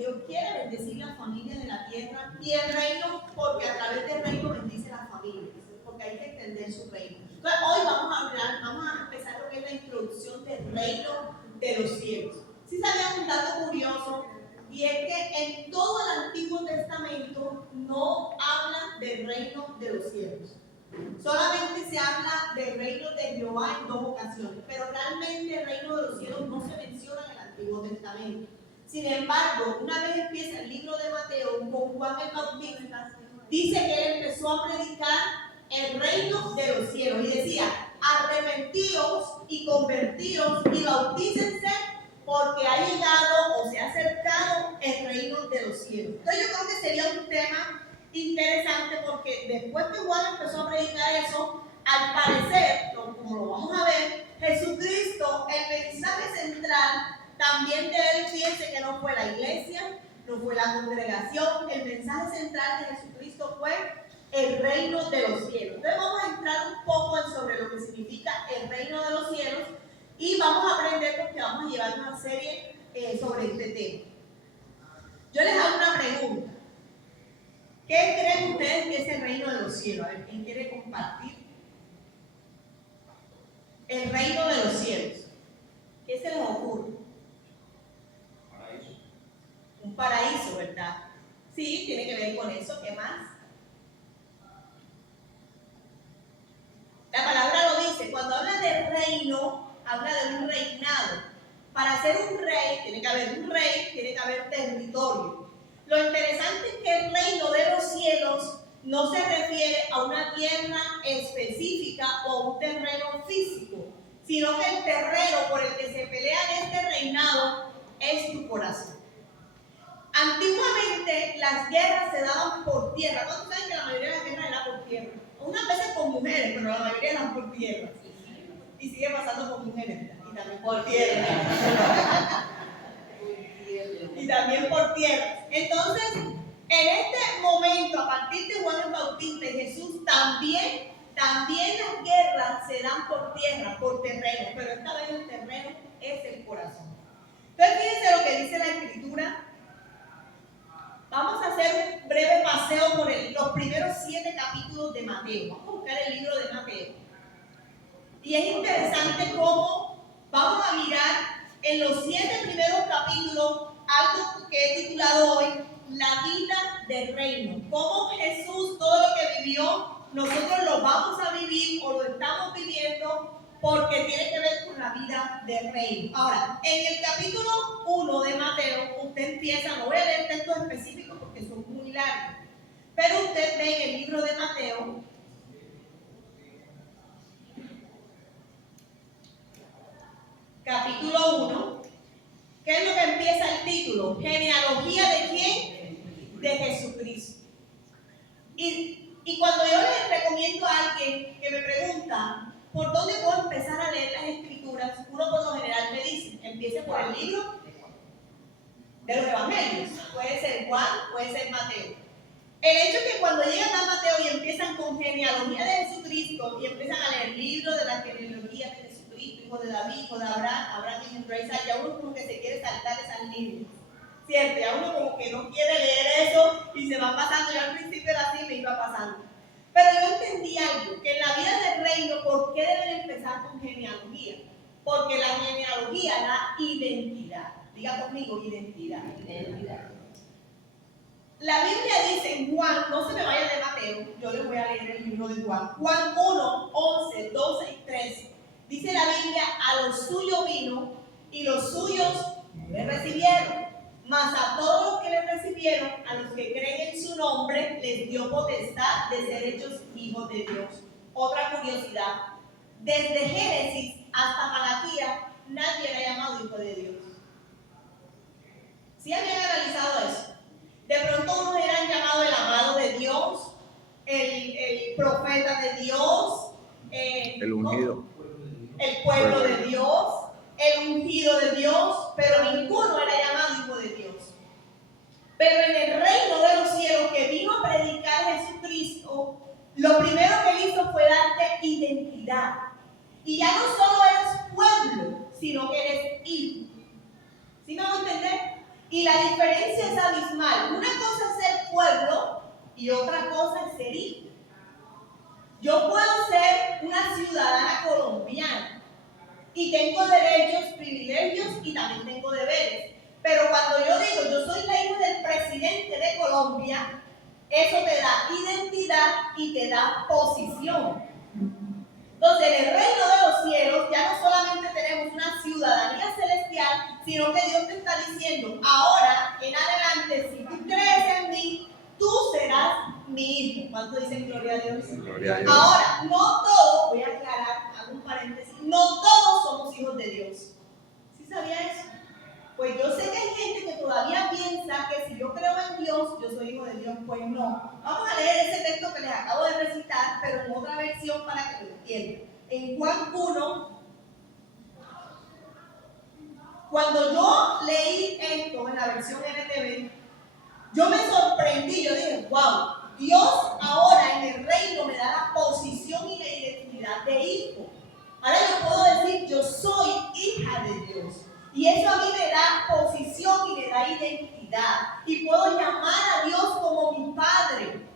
Dios quiere bendecir las familias de la tierra y el reino, porque a través del reino bendice las familias, porque hay que entender su reino. Entonces, hoy vamos a empezar lo que es la introducción del reino de los cielos. Si sabían un dato curioso, y es que en todo el Antiguo Testamento no habla del reino de los cielos. Solamente se habla del reino de Jehová en 2 ocasiones, pero realmente el reino de los cielos no se menciona en el Antiguo Testamento. Sin embargo, una vez empieza el libro de Mateo con Juan el Bautista, dice que él empezó a predicar el reino de los cielos y decía: arrepentíos y convertíos y bautícense, porque ha llegado o se ha acercado el reino de los cielos. Entonces yo creo que sería un tema interesante, porque después que Juan empezó a predicar eso, al parecer, como lo vamos a ver, Jesucristo, el mensaje central también de él, fíjense que no fue la iglesia, no fue la congregación, el mensaje central de Jesucristo fue el reino de los cielos. Entonces vamos a entrar un poco sobre lo que significa el reino de los cielos y vamos a aprender, porque vamos a llevar una serie sobre este tema. Yo les hago una pregunta. ¿Qué creen ustedes que es el reino de los cielos? A ver, ¿quién quiere compartir? El reino de los cielos. ¿Qué se les ocurre? Paraíso. Un paraíso, ¿verdad? Sí, tiene que ver con eso. ¿Qué más? La palabra lo dice. Cuando habla de reino, habla de un reinado. Para ser un rey, tiene que haber un rey, tiene que haber territorio. Lo interesante es que el reino de los cielos no se refiere a una tierra específica o a un terreno físico, sino que el terreno por el que se pelea en este reinado es tu corazón. Antiguamente las guerras se daban por tierra. ¿Cuántos saben que la mayoría de las guerras eran por tierra? Unas veces con mujeres, pero la mayoría eran por tierra. Y sigue pasando con mujeres, ¿verdad? Y también por tierra. Y también por tierra. Entonces, en este momento, a partir de Juan el Bautista y Jesús, también las guerras se dan por tierra, por terreno, pero esta vez el terreno es el corazón. Entonces, fíjense lo que dice la Escritura. Vamos a hacer un breve paseo por los primeros 7 capítulos de Mateo. Vamos a buscar el libro de Mateo. Y es interesante cómo vamos a mirar en los 7 primeros capítulos algo que he titulado hoy La vida del reino. Cómo Jesús, todo lo que vivió, nosotros lo vamos a vivir o lo estamos viviendo, porque tiene que ver con la vida del reino. Ahora, en el capítulo 1 de Mateo, usted empieza, no voy a leer textos específicos porque son muy largos, pero usted ve en el libro de Mateo, capítulo 1, ¿qué es lo que empieza el título? ¿Genealogía de quién? De Jesucristo. Y cuando yo le recomiendo a alguien que me pregunta ¿por dónde puedo empezar a leer las Escrituras? Uno por lo general me dice, empiece por el libro de los Evangelios. Puede ser Juan, puede ser Mateo. El hecho es que cuando llegan a Mateo y empiezan con genealogía de Jesucristo y empiezan a leer el libro de la genealogía de Jesucristo, hijo de David, hijo de Abraham engendró a Isaac, ya uno como que se quiere saltar esas líneas. ¿Cierto? Ya uno como que no quiere leer eso y se va pasando. Yo al principio era así, me iba pasando. Pero yo entendí algo, que en la vida del reino, ¿por qué deben empezar con genealogía? Porque la genealogía da identidad. Diga conmigo, identidad. La Biblia dice en Juan, no se me vaya de Mateo, yo les voy a leer el libro de Juan. Juan 1, 11, 12 y 13. Dice la Biblia, a los suyos vino y los suyos no le recibieron. Mas a todos los que le recibieron, a los que creen en su nombre, les dio potestad de ser hechos hijos de Dios. Otra curiosidad, desde Génesis hasta Malaquías, nadie era llamado hijo de Dios. ¿Sí habían analizado eso? De pronto unos eran llamados el amado de Dios, el profeta de Dios, el ungido, el pueblo de Dios, el ungido de Dios, pero ninguno era llamado hijo de Dios. Pero en el reino de los cielos que vino a predicar Jesucristo, lo primero que él hizo fue darte identidad. Y ya no solo eres pueblo, sino que eres hijo. ¿Sí me van a entender? Y la diferencia es abismal. Una cosa es ser pueblo y otra cosa es ser hijo. Yo puedo ser una ciudadana colombiana y tengo derechos, privilegios y también tengo deberes. Pero cuando yo digo yo soy la hija del presidente de Colombia, eso te da identidad y te da posición. Entonces, en el reino de los cielos ya no solamente tenemos una ciudadanía celestial, sino que Dios te está diciendo, ahora en adelante, si tú crees en mí, tú serás mi hijo. ¿Cuánto dicen gloria a Dios? Gloria a Dios. Ahora, no todos, voy a aclarar, hago un paréntesis, no todos somos hijos de Dios. ¿Sí sabía eso? Pues yo sé que hay gente que todavía piensa que si yo creo en Dios, yo soy hijo de Dios. Pues no. Vamos a leer ese texto que les acabo de recitar, pero en otra versión para que lo entiendan. En Juan 1, cuando yo leí esto en la versión NTV, yo me sorprendí. Yo dije, wow, Dios ahora en el reino me da la posición y la identidad de hijo. Ahora yo puedo decir, yo soy hija de Dios. Y eso a mí me da posición y me da identidad. Y puedo llamar a Dios como mi Padre.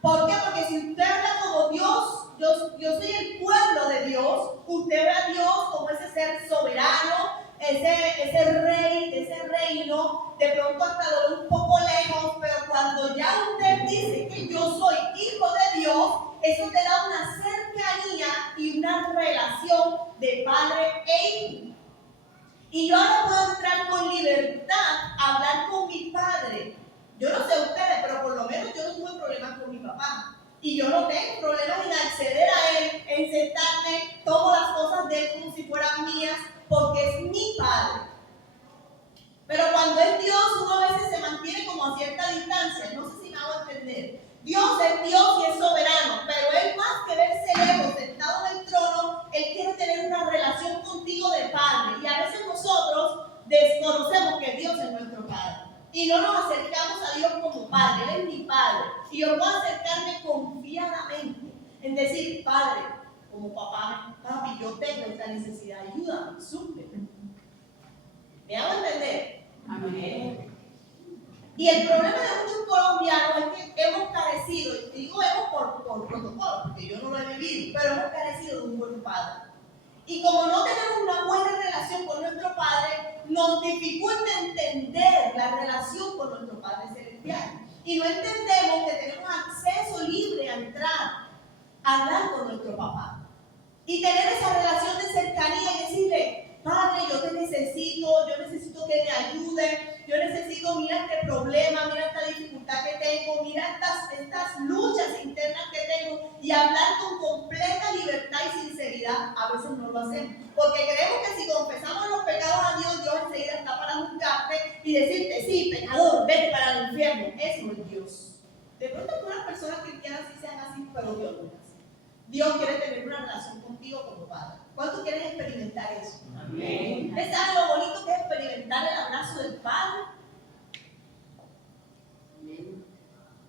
¿Por qué? Porque si usted habla como Dios, yo soy el pueblo de Dios, usted ve a Dios como ese ser soberano, ese rey, ese reino, de pronto hasta lo ve un poco lejos, pero cuando ya usted dice que yo soy hijo de Dios, eso te da una cercanía y una relación de padre e hijo. Y yo ahora puedo entrar con libertad a hablar con mi padre. Yo no sé ustedes, pero por lo menos yo no tuve problemas con mi papá. Y yo no tengo problemas en acceder a él, en sentarme, tomo las cosas de él como si fueran mías, porque es mi padre. Pero cuando es Dios, uno a veces se mantiene como a cierta distancia. No sé si me hago entender. Dios es Dios y es soberano, pero Él más que verse lejos, sentado en el trono, Él quiere tener una relación contigo de padre. Y a veces nosotros desconocemos que Dios es nuestro Padre. Y no nos acercamos a Dios como Padre. Él es mi Padre. Y yo puedo acercarme confiadamente en decir, Padre, como papá, papi, yo tengo esta necesidad, ayúdame, súpleme. ¿Me hago entender? Amén. Y el problema de muchos colombianos es que hemos carecido, y digo hemos por protocolo, porque yo no lo he vivido, pero hemos carecido de un buen padre. Y como no tenemos una buena relación con nuestro Padre, nos dificulta entender la relación con nuestro Padre Celestial. Y no entendemos que tenemos acceso libre a entrar, a hablar con nuestro papá. Y tener esa relación de cercanía y decirle, Padre, yo te necesito, yo necesito que me ayude, yo necesito, mira este problema, mira esta dificultad que tengo, mira estas luchas internas que tengo, y hablar con completa libertad y sinceridad. A veces no lo hacemos, porque creemos que si confesamos los pecados a Dios, Dios enseguida está para buscarte y decirte, sí, pecador, vete para el infierno. Eso no es Dios. De pronto algunas personas cristianas sí sean así, pero Dios no es así. Dios quiere tener una relación contigo como Padre. ¿Cuántos quieren experimentar eso? Amén. ¿Saben lo bonito que es experimentar el abrazo del Padre? Amén.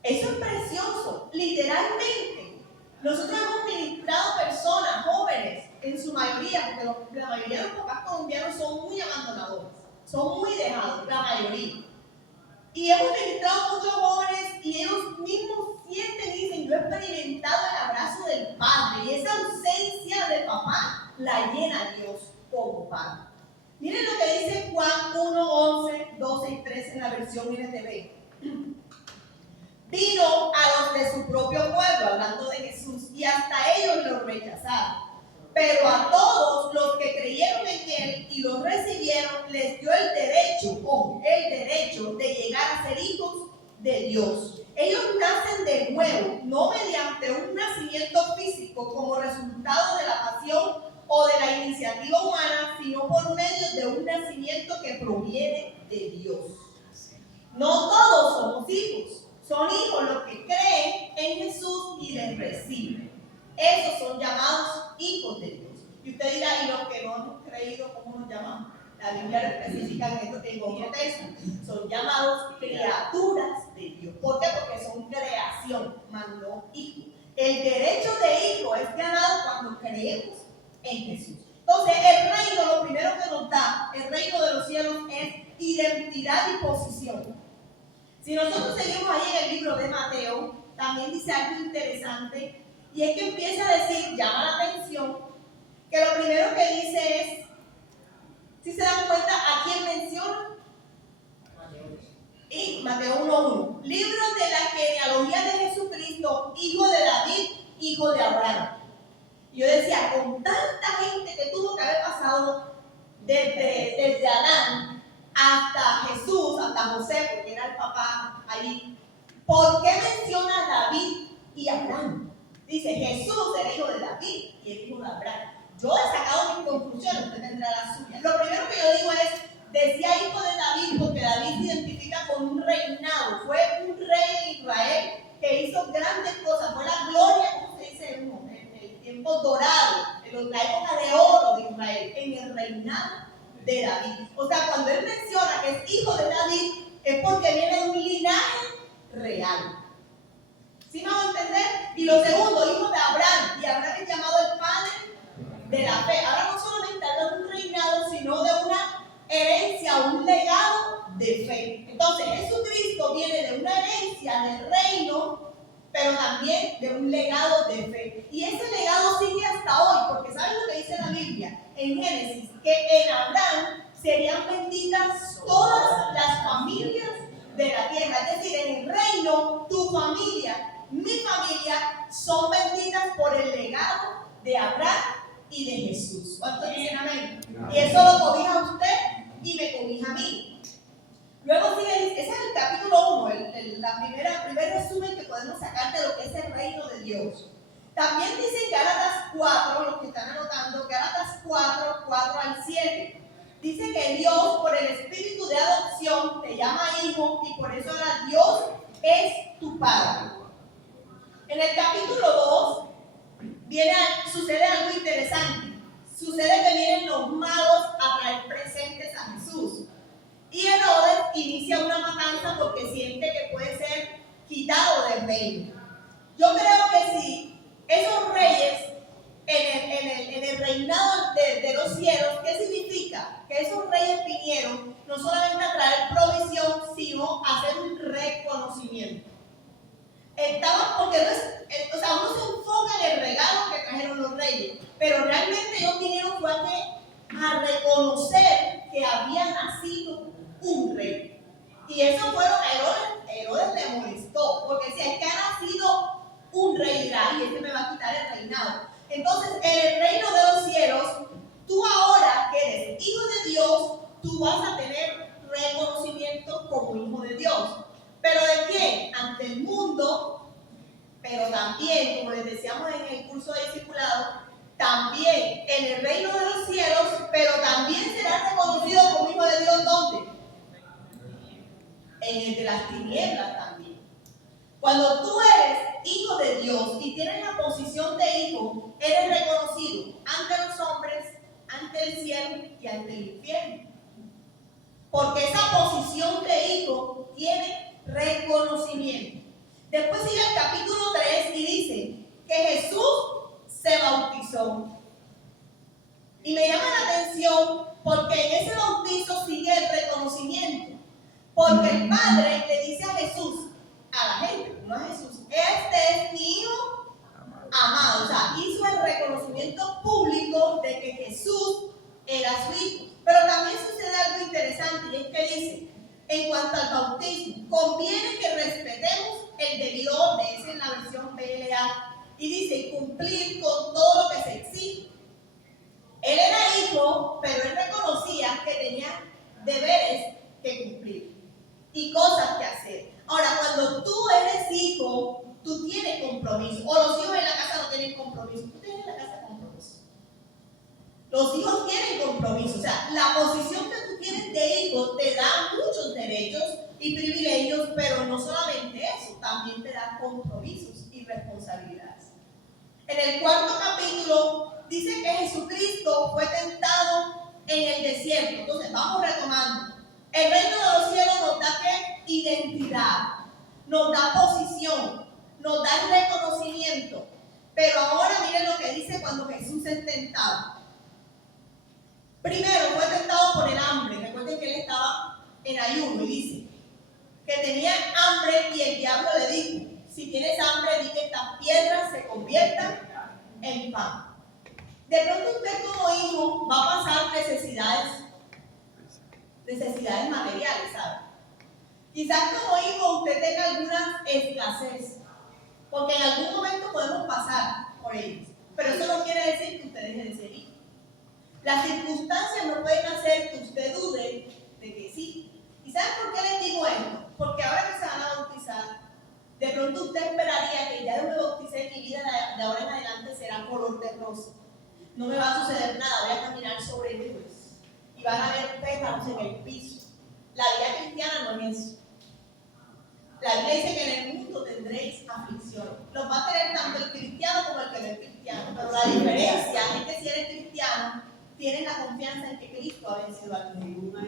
Eso es precioso. Literalmente, nosotros hemos ministrado personas jóvenes, en su mayoría, porque la mayoría de los papás colombianos son muy abandonadores, son muy dejados, la mayoría. Y hemos ministrado a muchos jóvenes y ellos mismos sienten y dicen, yo he experimentado el abrazo del Padre, y esa ausencia de papá la llena Dios como Padre. Miren lo que dice Juan 1, 11, 12 y 13 en la versión NTV. Vino a los de su propio pueblo, hablando de Jesús, y hasta ellos lo rechazaron. Pero a todos los que creyeron en Él y lo recibieron, les dio el derecho de llegar a ser hijos de Dios. Ellos nacen de nuevo, no mediante un nacimiento físico como resultado de la pasión o de la iniciativa humana, sino por medio de un nacimiento que proviene de Dios. No todos somos hijos, son hijos los que creen en Jesús y les reciben. Esos son llamados hijos de Dios. Y usted dirá, ¿y los que no hemos creído, cómo nos llamamos? La Biblia lo especifica en otro texto. Son llamados criaturas de Dios. ¿Por qué? Porque son creación, más no hijos. El derecho de hijo es ganado cuando creemos en Jesús. Entonces, el reino, lo primero que nos da, el reino de los cielos, es identidad y posición. Si nosotros seguimos ahí en el libro de Mateo, también dice algo interesante, y es que empieza a decir, llama la atención, que lo primero que dice es, si se dan cuenta, ¿a quién menciona? Y Mateo 1:1. Libro de la genealogía de Jesucristo, hijo de David, hijo de Abraham. Y yo decía, con tanta gente que tuvo que haber pasado desde Adán hasta Jesús, hasta José, porque era el papá ahí, ¿por qué menciona a David y Abraham? Dice, Jesús era hijo de David y el hijo de Abraham. Yo he sacado mis conclusiones, usted tendrá las suyas. Lo primero que yo digo es, decía hijo de David porque David se identifica con un reinado. Fue un rey de Israel que hizo grandes cosas. Fue la gloria, como se dice en el tiempo dorado, en la época de oro de Israel, en el reinado de David. O sea, cuando él menciona que es hijo de David, es porque viene de un linaje real. ¿Sí me van a entender? Y lo segundo, hijo de Abraham. Y Abraham es llamado el padre de la fe. Ahora no solamente habla de un reinado, sino de una herencia, un legado de fe. Entonces Jesucristo viene de una herencia del reino, pero también de un legado de fe. Y ese legado sigue hasta hoy, porque ¿saben lo que dice la Biblia en Génesis? Que en Abraham serían benditas todas las familias de la tierra. Es decir, en el reino, tu familia, mi familia, son benditas por el legado de Abraham y de Jesús. ¿Cuántos dicen amén? Y eso lo cobija a usted y me cobija a mí. Luego sigue, ese es el capítulo 1, el primer resumen que podemos sacar de lo que es el reino de Dios. También dice en Gálatas 4, los que están anotando, Gálatas 4, 4 al 7. Dice que Dios, por el espíritu de adopción, te llama hijo y por eso ahora Dios es tu Padre. En el capítulo 2 sucede algo interesante. Sucede que vienen los magos a traer presentes a Jesús. Y Herodes inicia una matanza porque siente que puede ser quitado del reino. Yo creo que si esos reyes en el reinado de los cielos, ¿qué significa? Que esos reyes vinieron no solamente a traer provisión, sino a hacer un reconocimiento. Porque uno se enfoca en el regalo que trajeron los reyes, pero realmente ellos vinieron fue a reconocer que había nacido un rey. Y eso fue lo que Herodes le molestó, porque si es que ha nacido un rey, dirá, y este me va a quitar el reinado. Entonces, en el reino de los cielos, tú ahora que eres hijo de Dios, tú vas a tener reconocimiento como hijo de Dios. ¿Pero de quién? Ante el mundo, pero también, como les decíamos en el curso de discipulado, también en el reino de los cielos, pero también serás reconocido como hijo de Dios, ¿dónde? En el de las tinieblas también. Cuando tú eres hijo de Dios y tienes la posición de hijo, eres reconocido ante los hombres, ante el cielo y ante el infierno. Porque esa posición de hijo tiene reconocimiento. Después sigue el capítulo 3 y dice que Jesús se bautizó. Y me llama la atención porque en ese bautizo sigue el reconocimiento. Porque el Padre le dice a Jesús, a la gente, no a Jesús, este es mi hijo amado. O sea, hizo el reconocimiento público de que Jesús era su hijo. Pero también sucede algo interesante y es que dice, en cuanto al bautismo, conviene que respetemos el debido orden, es en la versión PLA, y dice cumplir con todo lo que se exige. Él era hijo, pero él reconocía que tenía deberes que cumplir y cosas que hacer. Ahora, cuando tú eres hijo, tú tienes compromiso, o los hijos en la casa no tienen compromiso, tú tienes en la casa compromiso. Los hijos tienen compromiso, o sea, la posición que tú tienes de hijo te da muchos derechos y privilegios, pero no solamente eso, también te da compromisos y responsabilidades. En el 4º capítulo dice que Jesucristo fue tentado en el desierto. Entonces, vamos retomando. El reino de los cielos nos da ¿qué? Identidad, nos da posición, nos da reconocimiento. Pero ahora miren lo que dice cuando Jesús es tentado. Primero, fue tentado por el hambre. Recuerden que él estaba en ayuno y dice que tenía hambre y el diablo le dijo, si tienes hambre, di que estas piedras se conviertan en pan. De pronto usted como hijo va a pasar necesidades materiales, ¿sabe? Quizás como hijo usted tenga alguna escasez, porque en algún momento podemos pasar por ellos, pero eso no quiere decir que usted deje de ser hijo. Las circunstancias no pueden hacer que usted dude de que sí. ¿Y saben por qué les digo esto? Porque ahora que se van a bautizar, de pronto usted esperaría que ya yo me bauticé, mi vida de ahora en adelante será color de rosa. No me va a suceder nada, voy a caminar sobre nubes y van a haber pétalos en el piso. La vida cristiana no es eso. La Biblia dice que en el mundo tendréis aflicción. Los va a tener tanto el cristiano como el que no es cristiano. Pero la diferencia es que si eres cristiano, tienes la confianza en que Cristo ha vencido al mundo.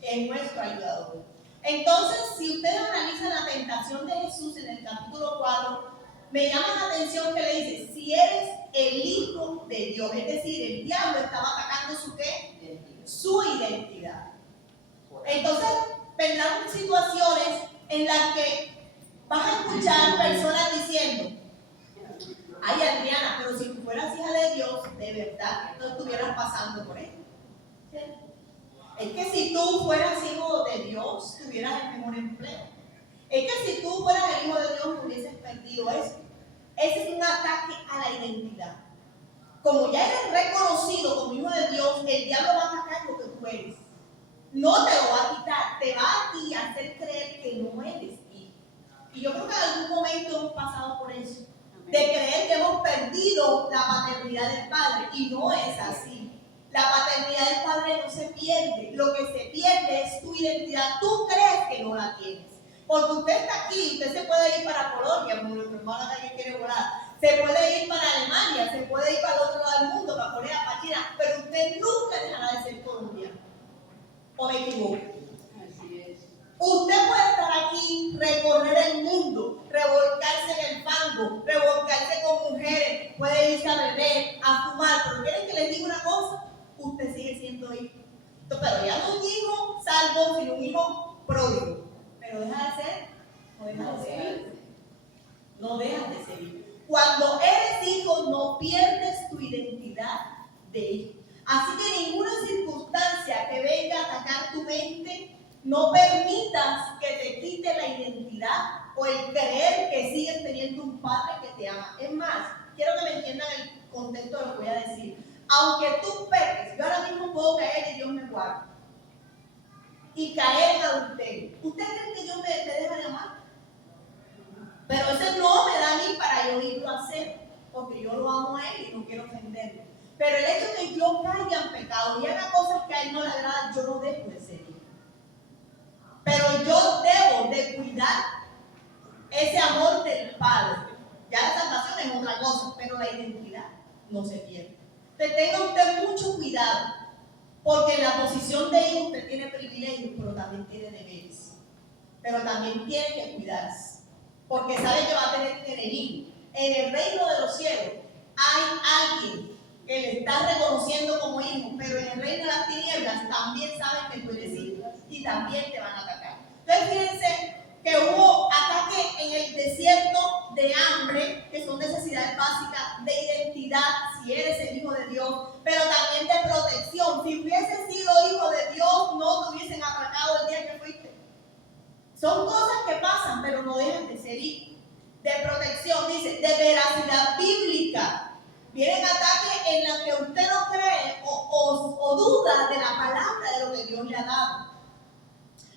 Es nuestro ayudador. Entonces, si ustedes analizan la tentación de Jesús en el capítulo 4, me llama la atención que le dice, si eres el Hijo de Dios, es decir, el diablo estaba atacando su ¿qué? Su identidad. Entonces, vendrán situaciones en las que vas a escuchar personas diciendo, ay Adriana, pero si tú fueras hija de Dios, de verdad, no estuvieras pasando por esto. ¿Sí? Es que si tú fueras hijo de Dios, tuvieras el mejor empleo. Es que si tú fueras el hijo de Dios, no hubieses perdido eso. Ese es un ataque a la identidad. Como ya eres reconocido como hijo de Dios, el diablo va a atacar lo que tú eres. No te lo va a quitar, te va a ti a hacer creer que no eres hijo. Y yo creo que en algún momento hemos pasado por eso. De creer que hemos perdido la paternidad del Padre. Y no es así. La paternidad del Padre no se pierde. Lo que se pierde es tu identidad. Tú crees que no la tienes. Porque usted está aquí, usted se puede ir para Polonia, como nuestro hermano que quiere volar. Se puede ir para Alemania, se puede ir para el otro lado del mundo, para Corea, para China. Pero usted nunca dejará de ser colombiano. ¿O me equivoco? Así es. Usted puede estar aquí, recorrer el mundo, revolcarse en el fango, revolcarse con mujeres, puede irse a beber, a fumar, pero ¿quieren que les diga una cosa? Usted sigue siendo hijo. Pero ya no un hijo salvo, sino un hijo pródigo. Pero deja de ser, no deja de ser. No dejas de ser hijo. Cuando eres hijo, no pierdes tu identidad de hijo. Así que ninguna circunstancia que venga a atacar tu mente, no permitas que te quite la identidad o el creer que sigues teniendo un padre que te ama. Es más, quiero que me entiendan el contexto de lo que voy a decir. Aunque tú peques, yo ahora mismo puedo caer y Dios me guarda. Y caer en adulterio. ¿Usted cree que Dios me deja de amar? Pero eso no me da a mí para yo irlo a hacer, porque yo lo amo a Él y no quiero ofenderlo. Pero el hecho de que yo caiga en pecado y haga cosas que a Él no le agradan, yo no dejo de ser hijo. Pero yo debo de cuidar ese amor del Padre. Ya la salvación es otra cosa, pero la identidad no se pierde. Entonces tenga usted mucho cuidado, porque en la posición de hijo usted tiene privilegios, pero también tiene deberes. Pero también tiene que cuidarse, porque sabe que va a tener un enemigo. En el reino de los cielos hay alguien que le está reconociendo como hijo, pero en el reino de las tinieblas también saben que tú eres hijo y también te van a atacar. Entonces fíjense que hubo ataque en el desierto de hambre, que son necesidades básicas, de identidad, si eres el hijo de Dios, pero también de protección. Si hubieses sido hijo de Dios, no te hubiesen atacado el día que fuiste. Son cosas que pasan, pero no dejan de ser hijos. De protección, dice, de veracidad bíblica. Vienen ataques en los que usted no cree o duda de la palabra de lo que Dios le ha dado.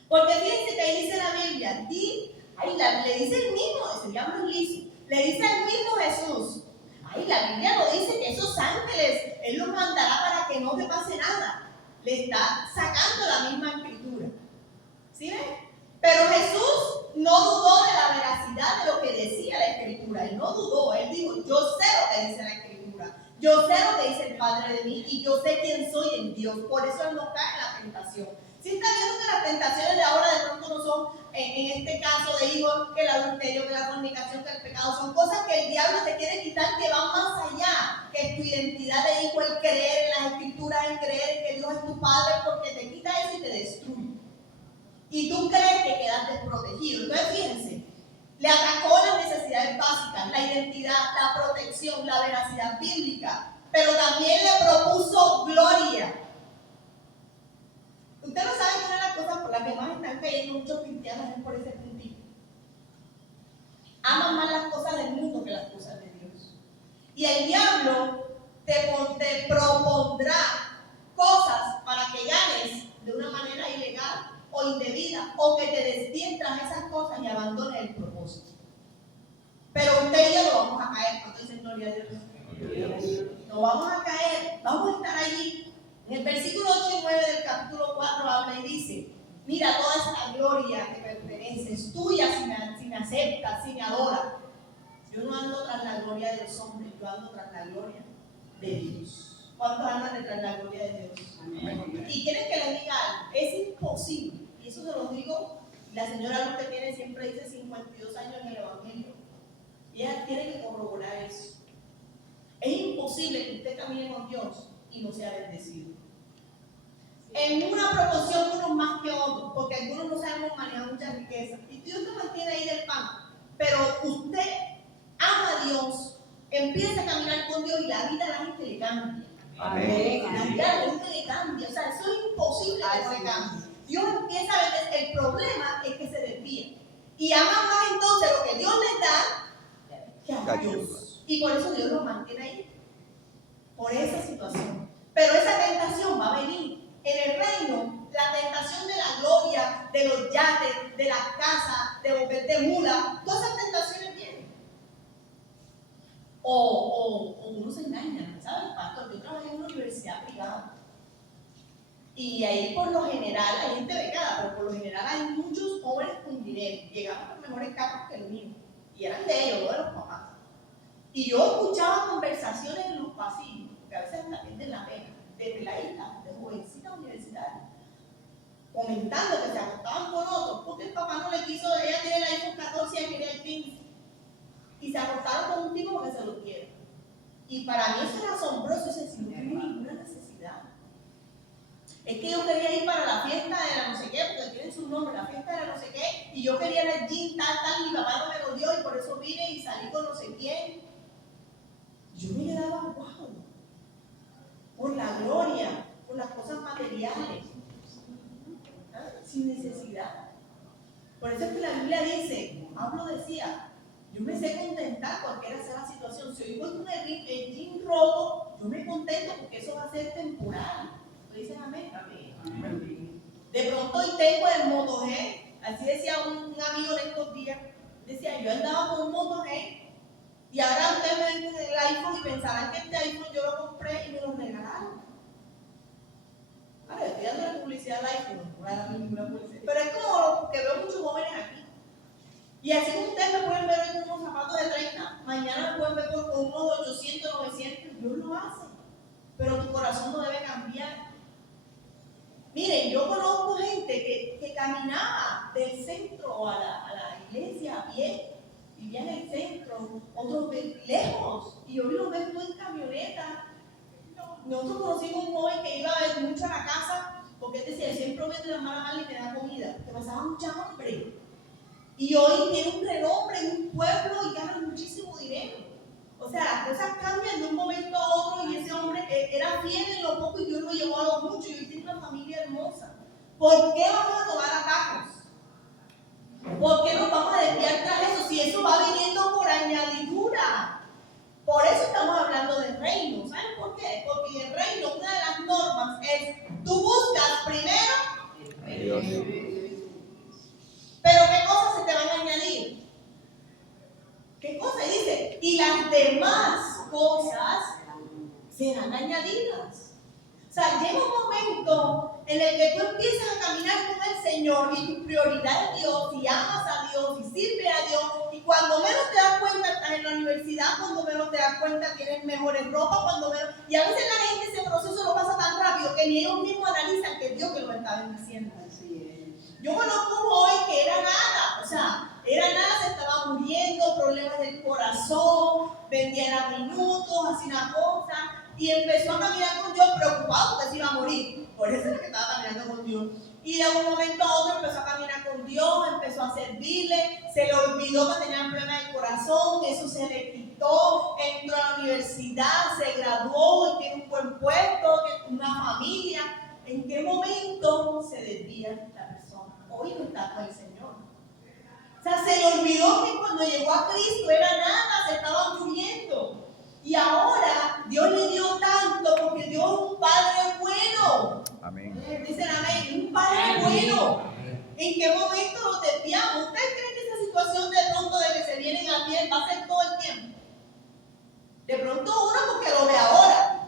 Porque fíjense que ahí dice la Biblia, le dice el mismo, ese diablo es liso, le dice al mismo Jesús, la Biblia no dice que esos ángeles, Él los mandará para que no te pase nada. Le está sacando la misma escritura. ¿Sí ven? Pero Jesús no dudó de la veracidad de lo que decía la escritura. Él no dudó, Él dijo, yo sé lo que dice la escritura. Yo sé lo que dice el Padre de mí y yo sé quién soy en Dios. Por eso Él no cae en la tentación. Si está viendo que las tentaciones de ahora de pronto no son, en este caso de hijos, que el adulterio, que la fornicación, que el pecado, son cosas que el diablo te quiere quitar, que van más allá que tu identidad de hijo, el creer en las escrituras, el creer en que Dios es tu Padre, porque te quita eso y te destruye. y tú crees que quedas desprotegido. Entonces, fíjense, le atacó las necesidades básicas, la identidad, la protección, la veracidad bíblica, pero también le propuso gloria. Ustedes no saben que una de las cosas por las que más están cayendo muchos cristianos es por ese puntito. Aman más las cosas del mundo que las cosas de Dios. Y el diablo te propondrá cosas para que ganes de una manera ilegal o indebida, o que te desvíen tras esas cosas y abandones el propósito. Pero usted y yo no vamos a caer, cuando dicen gloria a Dios. No vamos a caer, vamos a estar allí. En el versículo 8 y 9 del capítulo 4 habla y dice: mira, toda esta gloria que pertenece es tuya si me aceptas, si me adoras. Yo no ando tras la gloria de los hombres, yo ando tras la gloria de Dios. ¿Cuántos andan detrás de la gloria de Dios? Amén. Y quieren que les diga algo, es imposible, y eso se lo digo, la señora Luz que tiene siempre dice 52 años en el Evangelio, y ella tiene que corroborar eso. Es imposible que usted camine con Dios y no sea bendecido. En una proporción unos más que otros, porque algunos no sabemos manejar mucha riqueza, y Dios te mantiene ahí del pan, pero usted ama a Dios, empieza a caminar con Dios y la vida de la gente le cambia. Amén. La vida de la gente le cambia, o sea, eso es imposible que se cambie. Dios empieza a ver, el problema es que se desvía. Y aman más entonces lo que Dios les da que a Dios. Y por eso Dios los mantiene ahí, por esa situación. Pero esa tentación va a venir. En el reino, la tentación de la gloria, de los yates, de las casas, de volverte mula, todas esas tentaciones vienen. O uno se engaña, ¿sabes, pastor? Yo trabajé en una universidad privada. Y ahí por lo general, hay gente becada, pero por lo general hay muchos jóvenes con dinero. Llegaban con mejores carros que el mío. Y eran de ellos, no de los papás. Y yo escuchaba conversaciones en los pasillos, que a veces hasta venden la pena, de peladitas, de jovencitas universitarias, comentando que se acostaban con otros, porque el papá no le quiso, ella tiene el iPhone 14 y ella quería el 15. Y se acostaron con un tipo porque se lo quiere. Y para mí eso era asombroso, ese no tiene ninguna necesidad. Es que yo quería ir para la fiesta de la no sé qué, porque tienen su nombre, la fiesta de la no sé qué, y yo quería ir al gym, tal, y mi papá no me lo dio, y por eso vine y salí con no sé quién. Yo me quedaba, wow, por la gloria, por las cosas materiales, sin necesidad. Por eso es que la Biblia dice, Pablo decía, yo me sé contentar cualquiera sea la situación. Si hoy voy con el jean rojo, yo me contento porque eso va a ser temporal. ¿Dicen amén? Amén. De pronto hoy tengo el Moto G, así decía un amigo de estos días, decía, yo andaba con un Moto G y ahora ustedes me ven el iPhone y pensarán que este iPhone yo lo compré y me lo regalaron. Ahora, estoy dando la publicidad al iPhone, no voy a dar ninguna publicidad, pero es como que veo muchos jóvenes aquí. Y así como ustedes me pueden ver hoy con unos zapatos de 30, mañana me pueden ver con unos de 800, 900, Dios lo hace, pero tu corazón no debe cambiar. Miren, yo conozco gente que caminaba del centro a la iglesia a pie, vivía en el centro, otros lejos, y hoy los ven en camioneta. Nosotros conocimos un joven que iba mucho a la casa, porque él decía, siempre voy de la mala y me da comida, que pasaba mucha hambre. Y hoy tiene un renombre en un pueblo y gana muchísimo dinero. O sea, las cosas cambian de un momento a otro y ese hombre era fiel en lo poco y Dios lo llevó a lo mucho y hoy tiene una familia hermosa. ¿Por qué vamos a tomar atajos? ¿Por qué nos vamos a desviar tras eso si eso va viniendo por añadidura? Por eso estamos hablando del reino. ¿Saben por qué? Porque en el reino una de las normas es tú buscas primero Dios. Pero ¿qué cosas se te van a añadir? ¿Qué cosa? Dice, y las demás cosas serán añadidas. O sea, llega un momento en el que tú empiezas a caminar con el Señor y tu prioridad es Dios, y amas a Dios, y sirves a Dios, y cuando menos te das cuenta estás en la universidad, cuando menos te das cuenta tienes mejores ropas, cuando menos... Y a veces la gente ese proceso lo pasa tan rápido que ni ellos mismos analizan que Dios que lo está bendiciendo. Yo conozco un joven que era nada, o sea, era nada, se estaba muriendo, problemas del corazón, vendía minutos, hacía una cosa, y empezó a caminar con Dios preocupado porque se iba a morir. Por eso es que estaba caminando con Dios. Y de un momento a otro empezó a caminar con Dios, empezó a servirle, se le olvidó que tenía un problema del corazón, eso se le quitó, entró a la universidad, se graduó y tiene un buen puesto, una familia. ¿En qué momento se desvía la persona? Hoy no está con el Señor. O sea, se le olvidó que cuando llegó a Cristo era nada, se estaba muriendo. Y ahora Dios le dio tanto porque Dios es un Padre bueno. Amén. Dicen amén, un Padre bueno. ¿En qué momento nos desviamos? ¿Ustedes creen que esa situación de pronto de que se vienen a pie va a ser todo el tiempo? De pronto uno porque lo ve ahora.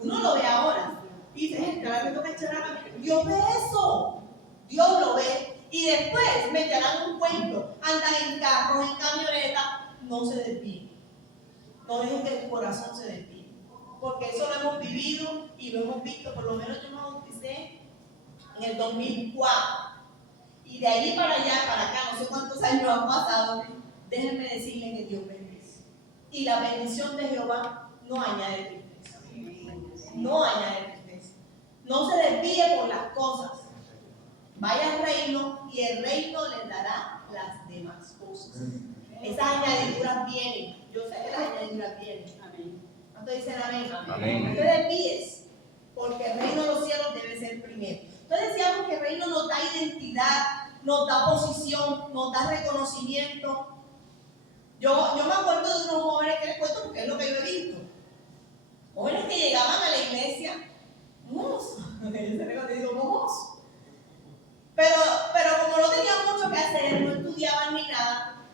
Uno lo ve ahora. Y dice, ahora me toca echar a caminar. Dios ve eso. Dios lo ve. Y después me echarán un cuento. Andan en carros, en camionetas. No se desvíen. No dejen que el corazón se desvíe. Porque eso lo hemos vivido y lo hemos visto. Por lo menos yo me bauticé en el 2004. Y de ahí para allá, para acá, no sé cuántos años han pasado. Déjenme decirles que Dios bendice. Y la bendición de Jehová no añade tristeza. No añade tristeza. No se desvíe por las cosas. Vaya al reino y el reino les dará las demás cosas. Esas añadiduras vienen. Yo sé que las añadiduras vienen. Amén. ¿Cuántos dicen amén? Amén. No te desvíes, porque el reino de los cielos debe ser primero. Entonces decíamos que el reino nos da identidad, nos da posición, nos da reconocimiento. Yo me acuerdo de unos jóvenes que les cuento porque es lo que yo he visto. Jóvenes que llegaban a la iglesia, mozos, pero como no tenían mucho que hacer, no estudiaban ni nada,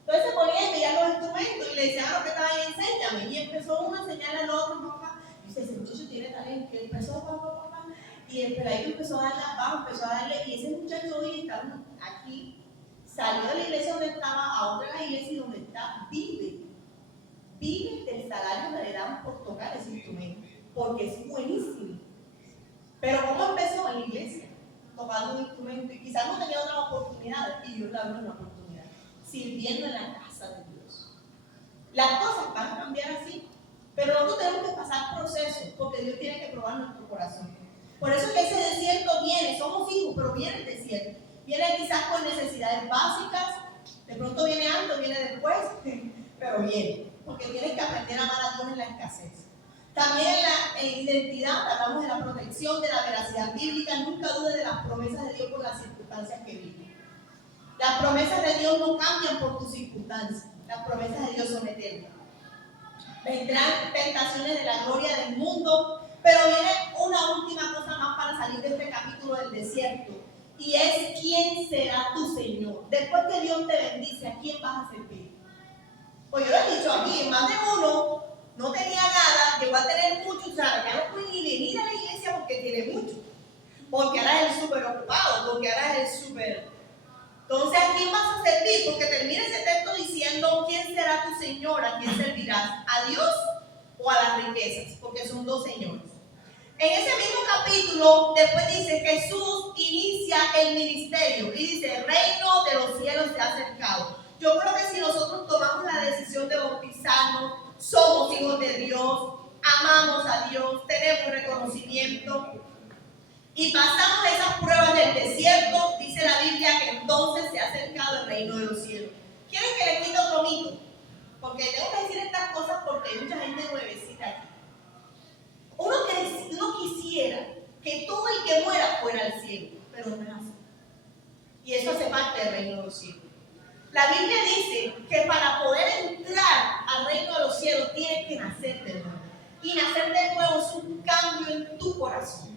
entonces se ponían a mirar los instrumentos y le decían a los que estaban ahí, enséñame. Y empezó uno a enseñarle al otro, papá. Y dice, ese muchacho tiene talento. Y empezó, papá. Y el peladito empezó a darle abajo, empezó a darle. Y ese muchacho hoy está aquí, salió de la iglesia donde estaba, a otra de la iglesia y donde está, vive del salario que le dan por tocar ese instrumento. Porque es buenísimo. Pero ¿cómo empezó en la iglesia? Tocando un instrumento. Y quizás no tenía otra oportunidad. Y Dios le abrió una oportunidad. Sirviendo en la casa de Dios. Las cosas van a cambiar así, pero nosotros tenemos que pasar procesos, porque Dios tiene que probar nuestro corazón. Por eso que ese desierto viene, somos hijos, pero viene el desierto. Viene quizás con necesidades básicas, de pronto viene antes, viene después, pero viene, porque tienes que aprender a amar a Dios en la escasez. También en identidad, hablamos de la protección, de la veracidad bíblica. Nunca dudes de las promesas de Dios por las circunstancias que viven. Las promesas de Dios no cambian por tus circunstancias. Las promesas de Dios son eternas. Vendrán tentaciones de la gloria del mundo, pero viene una última cosa más para salir de este capítulo del desierto. Y es, ¿quién será tu Señor? Después que Dios te bendice, ¿a quién vas a servir? Pues yo lo he dicho aquí, más de uno no tenía nada, llegó a tener mucho, o sea, ya no puede ni venir a la iglesia porque tiene mucho. Porque ahora es el súper ocupado, porque ahora es el súper... Entonces, ¿a quién vas a servir? Porque termina ese texto diciendo, ¿quién será tu Señor? ¿A quién servirás? ¿A Dios o a las riquezas? Porque son dos señores. En ese mismo capítulo, después dice, Jesús inicia el ministerio y dice, el reino de los cielos se ha acercado. Yo creo que si nosotros tomamos la decisión de bautizarnos, somos hijos de Dios, amamos a Dios, tenemos reconocimiento, y pasamos esas pruebas del desierto, dice la Biblia que entonces se ha acercado el reino de los cielos. ¿Quieren que les quite otro mito? Porque tengo que decir estas cosas porque hay mucha gente nuevecita aquí. Uno quisiera que todo el que muera fuera al cielo, pero no es así. Y eso hace parte del reino de los cielos. La Biblia dice que para poder entrar al reino de los cielos tienes que nacer de nuevo. Y nacer de nuevo es un cambio en tu corazón.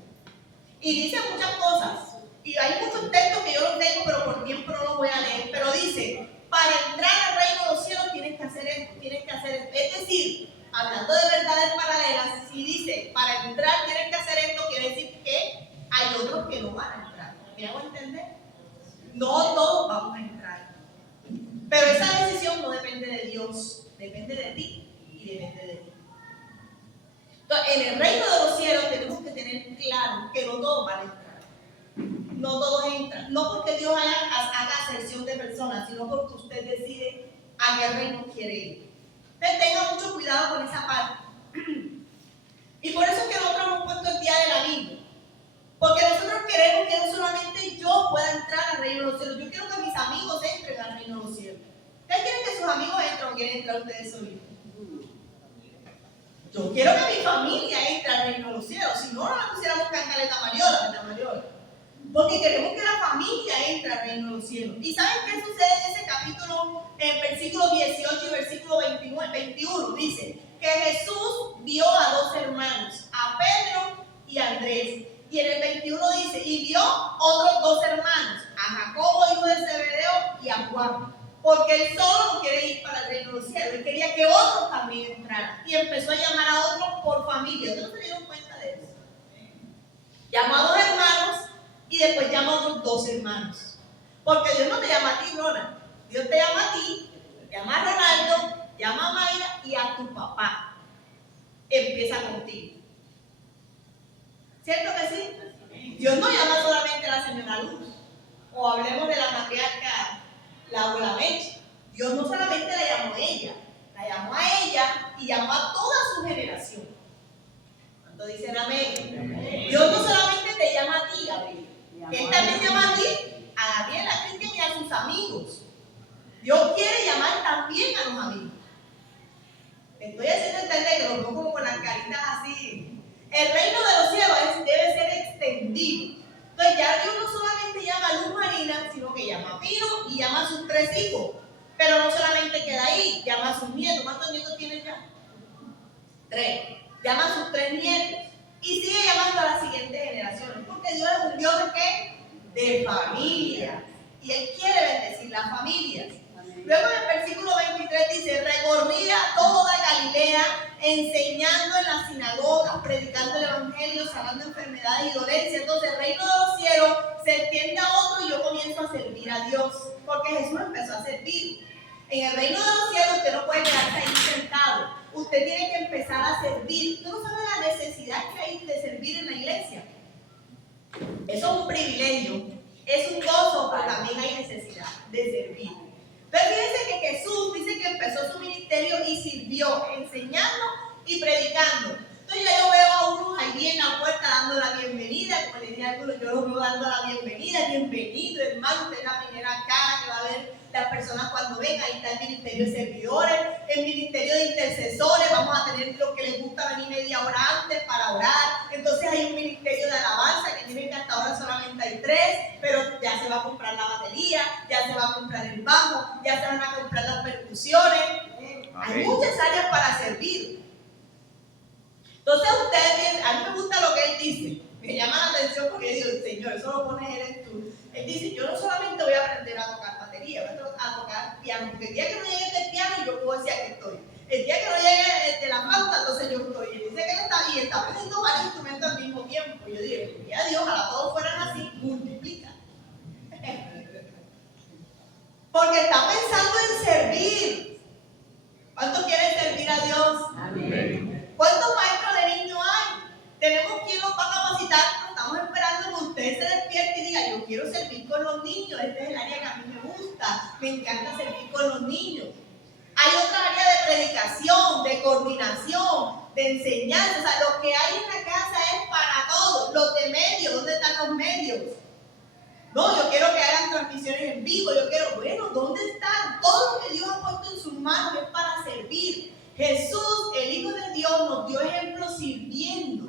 Y dice muchas cosas, y hay muchos textos que yo los tengo, pero por tiempo no los voy a leer, pero dice, para entrar al reino de los cielos tienes que hacer esto, tienes que hacer esto. Es decir, hablando de verdades paralelas, si dice, para entrar tienes que hacer esto, quiere decir que hay otros que no van a entrar. ¿Me hago entender? No todos vamos a entrar. Pero esa decisión no depende de Dios, depende de ti y depende de ti. Entonces, en el reino de los cielos tenemos que tener claro que no todos van a entrar. No todos entran. No porque Dios haga acepción de personas, sino porque usted decide a qué reino quiere ir. Entonces, tenga mucho cuidado con esa parte. Y por eso es que nosotros hemos puesto el día de la Biblia. Porque nosotros queremos que no solamente yo pueda entrar al reino de los cielos, yo quiero que mis amigos entren al reino de los cielos. ¿Ustedes quieren que sus amigos entren o quieren entrar ustedes solitos? Yo quiero que mi familia entre al reino de los cielos, si no, no la pusiéramos cantaleta mariola. Porque queremos que la familia entre al reino de los cielos. ¿Y saben qué sucede en ese capítulo, en versículo 18 y versículo 21? Dice que Jesús vio a dos hermanos, a Pedro y a Andrés. Y en el 21 dice, y vio otros dos hermanos, a Jacobo, hijo de Zebedeo, y a Juan. Porque él solo no quiere ir para el reino de los cielos, él quería que otros también entraran. Y empezó a llamar a otros por familia. ¿Ustedes no se dieron cuenta de eso? Llamó a dos hermanos y después llama a otros dos hermanos. Porque Dios no te llama a ti, Ronald. Dios te llama a ti, llama a Ronaldo, llama a Mayra y a tu papá. Empieza contigo. ¿Cierto que sí? Dios no llama solamente a la señora Luz. O hablemos de la matriarca, la abuela Meche. Dios no solamente la llamó a ella, la llamó a ella y llamó a toda su generación. ¿Cuánto dicen amén? Dios no solamente te llama a ti, Gabriel. Él también llama a ti, a Gabriela, a Cristian y a sus amigos. Dios quiere llamar también a los amigos. Me estoy haciendo entender que los pongo como con las caritas así. El reino de los cielos debe ser extendido. Entonces ya Dios no solamente llama a Luz Marina, sino que llama a Pino y llama a sus 3 hijos. Pero no solamente queda ahí, llama a sus nietos. ¿Cuántos nietos tienen ya? 3. Llama a sus 3 nietos. Y sigue llamando a las siguientes generaciones. Porque Dios es un Dios de ¿qué? De familia. Y Él quiere bendecir las familias. Luego en el versículo 23 dice, recorría toda Galilea, enseñando en las sinagogas, predicando el evangelio, sanando enfermedades y dolencias. Entonces el reino de los cielos se extiende a otro y yo comienzo a servir a Dios. Porque Jesús empezó a servir. En el reino de los cielos usted no puede quedarse ahí sentado. Usted tiene que empezar a servir. Usted no sabe la necesidad que hay de servir en la iglesia. Eso es un privilegio, es un gozo, pero también hay necesidad de servir. Pero fíjense que Jesús dice que empezó su ministerio y sirvió, enseñando y predicando. Entonces ya yo veo a unos allí en la puerta dando la bienvenida, como le dije a algunos, yo los veo dando la bienvenida, bienvenido hermano, usted es la primera cara que va a ver las personas cuando vengan. Ahí está el ministerio de servidores, el ministerio de intercesores, vamos a tener los que les gusta venir media hora antes para orar. Entonces hay un ministerio de alabanza que tienen que hasta ahora solamente hay 3, pero ya se va a comprar la batería, ya se va a comprar el bajo, ya se van a comprar las percusiones. Hay muchas áreas para servir. Entonces ustedes, a mí me gusta lo que él dice, me llama la atención porque yo digo, Señor, eso lo pones él en tu. Él dice, yo no solamente voy a aprender a tocar batería, voy a tocar piano, porque el día que no llegue este piano yo puedo decir que estoy. El día que no llegue de la flauta, entonces yo estoy. Y dice que él está aprendiendo varios instrumentos al mismo tiempo. Y yo digo, ya Dios, ojalá todos fueran así, multiplica. Porque está pensando en servir. ¿Cuántos quieren servir a Dios? Amén. ¿Cuántos maestros de niños hay? Tenemos quien nos va a capacitar, pero estamos esperando que usted se despierte y diga, yo quiero servir con los niños, este es el área que a mí me gusta, me encanta servir con los niños. Hay otra área de predicación, de coordinación, de enseñanza, o sea, lo que hay en la casa es para todos. Los de medios, ¿dónde están los medios? No, yo quiero que hagan transmisiones en vivo, yo quiero, bueno, ¿dónde están? Todo lo que Dios ha puesto en sus manos es para servir. Jesús, el Hijo de Dios, nos dio ejemplo sirviendo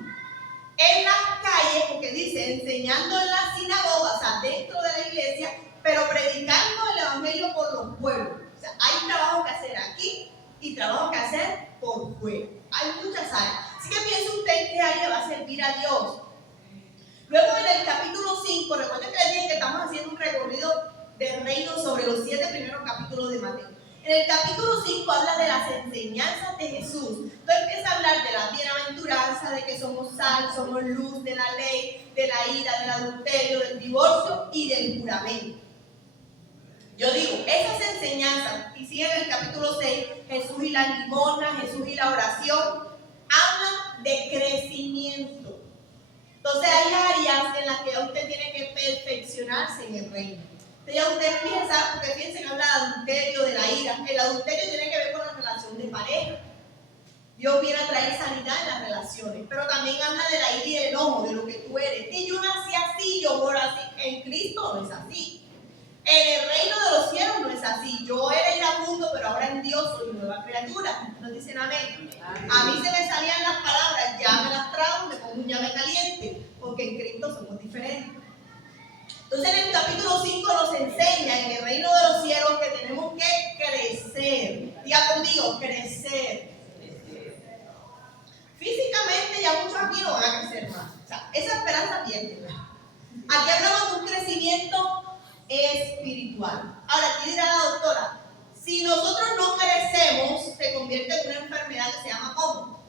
en las calles, porque dice, enseñando en las sinagogas, o sea, dentro de la iglesia, pero predicando el evangelio por los pueblos. O sea, hay trabajo que hacer aquí y trabajo que hacer por fuera. Hay muchas áreas. Así que piense usted en qué área va a servir a Dios. Luego en el capítulo 5, recuerden que les dije que estamos haciendo un recorrido del reino sobre los 7 primeros capítulos de Mateo. En el capítulo 5 habla de las enseñanzas de Jesús. Entonces empieza a hablar de la bienaventuranza, de que somos sal, somos luz, de la ley, de la ira, del adulterio, del divorcio y del juramento. Yo digo, esas enseñanzas, y sigue en el capítulo 6, Jesús y la limosna, Jesús y la oración, hablan de crecimiento. Entonces hay áreas en las que usted tiene que perfeccionarse en el reino. Entonces ya usted empieza, porque piensen, habla de adulterio, de la ira. El adulterio tiene que ver con la relación de pareja. Dios viene a traer sanidad en las relaciones, pero también habla de la ira y el enojo, de lo que tú eres. Que yo nací así, yo moro así. En Cristo no es así. En el reino de los cielos no es así. Yo era iracundo, pero ahora en Dios soy nueva criatura. ¿Nos dicen amén? A mí se me salían las palabras, ya me las trago, me pongo un llave caliente, porque en Cristo somos diferentes. Entonces en el capítulo 5 nos enseña en el reino de los cielos que tenemos que crecer. Diga conmigo, crecer. Físicamente ya muchos aquí no van a crecer más. O sea, esa esperanza pierde. Aquí hablamos de un crecimiento espiritual. Ahora, aquí dirá la doctora, si nosotros no crecemos, se convierte en una enfermedad que se llama ¿cómo?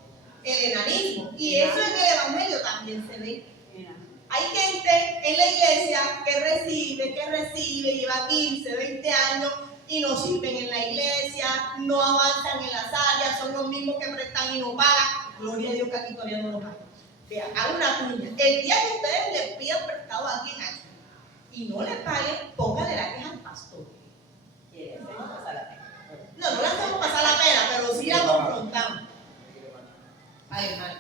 El enanismo. Y eso en el evangelio también se ve. Hay gente en la iglesia que recibe, lleva 15, 20 años y no sirven en la iglesia, no avanzan en las áreas, son los mismos que prestan y no pagan. Gloria a Dios que aquí todavía no lo pagan. Vean, hagan una cuña. El día que ustedes le pidan prestado a alguien aquí y no le paguen, póngale la queja al pastor. No le hacemos pasar la pena, pero sí la confrontamos. Ay, hermano.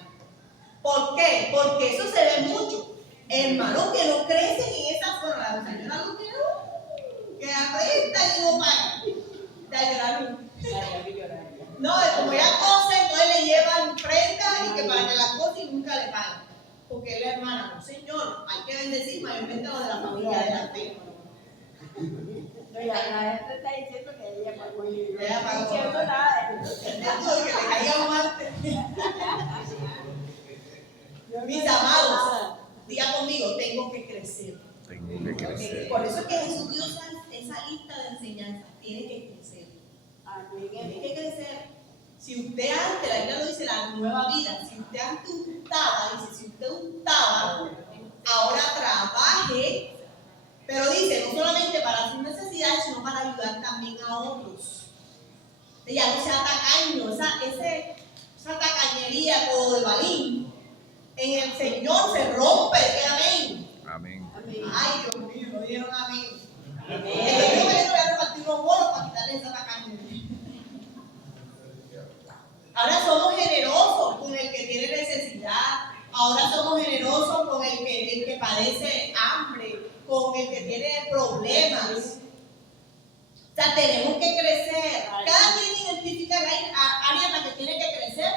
¿Por qué? Porque eso se ve mucho. Hermanos que no crecen en esa zona. La señora no tiene que aprestan y no pagan. De llorar. No, es como ya cose, entonces le llevan prenda y que para que las cosas y nunca le pagan. Porque es la hermana, no señor, hay que bendecir mayormente a los de la familia de la fe. No, ya la está diciendo que ella pagó el libro. Ella pagó. No diciendo nada. Entonces, que le caiga un antes. Mis amados, diga conmigo, tengo que crecer. Tengo que crecer. Por eso es que Jesús dio esa lista de enseñanzas. Tiene que crecer. Tiene que crecer. Si usted antes, la Biblia lo dice, la nueva vida, si usted antes untaba, dice, si usted untaba, ahora trabaje, pero dice, no solamente para sus necesidades, sino para ayudar también a otros. Ya no sea tacaño, esa tacañería, todo de balín. En el Señor se rompe, amén. Amén. Ay, Dios mío, no dieron amén. El Dios me voy a repartir unos bonos para quitarle esa tacañería. Ahora somos generosos con el que tiene necesidad. Ahora somos generosos con el que padece hambre, con el que tiene problemas. O sea, tenemos que crecer. Cada quien identifica áreas en las que tiene que crecer.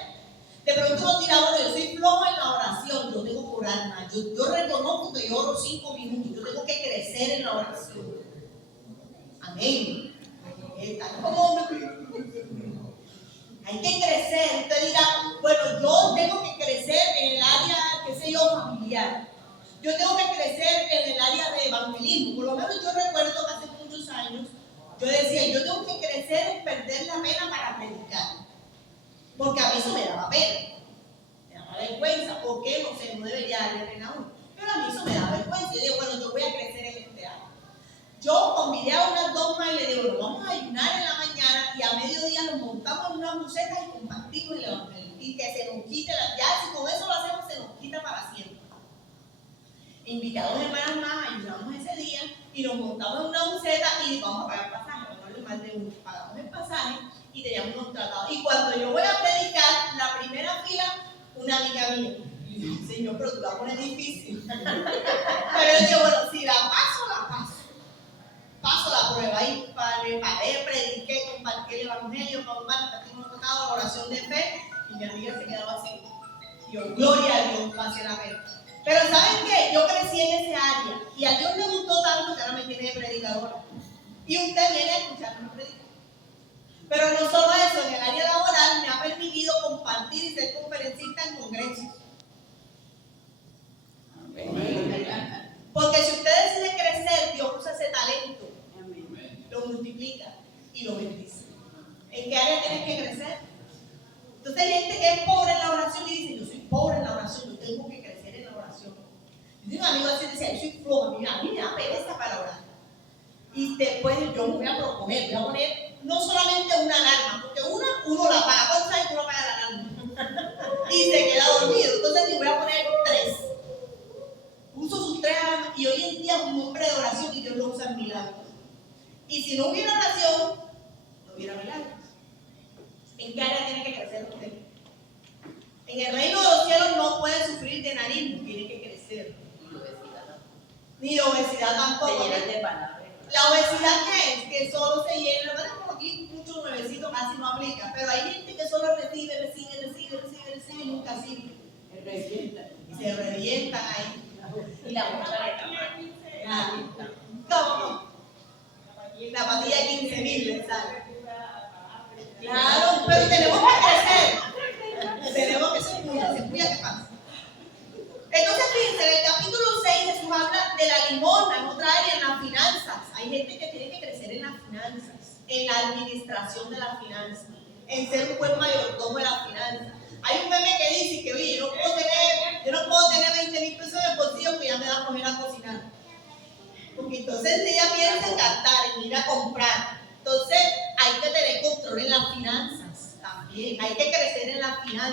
De pronto uno dirá, bueno, yo soy flojo en la oración, yo tengo que orar más. Yo reconozco que yo oro 5 minutos, yo tengo que crecer en la oración. Amén. Hay que crecer. Usted dirá, bueno, yo tengo que crecer en el área, qué sé yo, familiar. Yo tengo que crecer en el área de evangelismo. Por lo menos yo recuerdo que hace muchos años, yo decía, yo tengo que crecer en perder la pena para predicar. Porque a mí eso me daba pena. Me daba vergüenza. ¿Por qué? No sé, no debería darle pena a uno. Pero a mí eso me daba vergüenza. Yo digo, bueno, yo voy a crecer en este área. Yo convidé a unas 2 más y le digo, bueno, vamos a ayunar en la mañana y a mediodía nos montamos en una buceta y compartimos el evangelio. Y que se nos quite ya si con eso lo hacemos, se nos quita para siempre. Invité a 2 hermanas más, ayudamos ese día y nos montamos en una buceta y vamos a pagar pasaje, vamos a darle más de uno. Pagamos el pasaje y teníamos unos tratados. Y cuando yo voy a predicar, la primera fila, una amiga mía. Y yo dije, Señor, pero tú la pones difícil. Pero yo digo, bueno, si la paso, la paso. Paso la prueba y preparé, prediqué, compartí el evangelio, compartimos la oración de fe y mi amiga se quedaba así. Y yo, gloria a Dios, pasé la pena. Pero ¿saben qué? Yo crecí en ese área y a Dios le gustó tanto que ahora me tiene de predicadora. Y usted viene a escucharme predicar. Pero no solo eso, en el área laboral me ha permitido compartir y ser conferencista en congresos. Porque si usted decide crecer, Dios usa ese talento, lo multiplica y lo bendice. ¿En qué área tienes que crecer? Entonces hay gente que es pobre en la oración y dice, yo soy pobre en la oración, yo tengo que crecer en la oración. Y un amigo así decía, yo soy flojo, mira, a mí me da pereza para orar. Y después yo me voy a proponer, voy a poner no solamente una alarma, porque uno la paga. ¿Cuántos años uno paga la alarma? Y se queda dormido. Entonces yo voy a poner 3. Uso sus 3 alarmas y hoy en día es un hombre de oración y Dios lo usa en milagros. Y si no hubiera oración, no hubiera milagros. ¿En qué área tiene que crecer usted? En el reino de los cielos no pueden sufrir de enanismo, tienen que crecer. Ni de obesidad tampoco. La obesidad, ¿qué es? Que solo se llena, ¿verdad? Como aquí muchos nuevecitos casi no aplican, pero hay gente que solo recibe y nunca sirve. Y se revientan ahí. Y la mucha de tamaño. ¿Cómo? La patilla de 15.000 le sale. Claro, pero tenemos que crecer. Tenemos que ser muy, se cuida que pasa. Entonces, fíjense, en el capítulo 6 Jesús habla de la limosna, en otra área, en las finanzas. Hay gente que tiene que crecer en las finanzas, en la administración de las finanzas, en ser un buen mayordomo de las finanzas. Hay un meme que dice que, oye, yo no puedo tener 20.000 pesos en el bolsillo porque ya me da flojera cocinar. Porque entonces ella piensa en gastar, en ir a comprar. Entonces hay que tener control en las finanzas también, hay que crecer en las finanzas.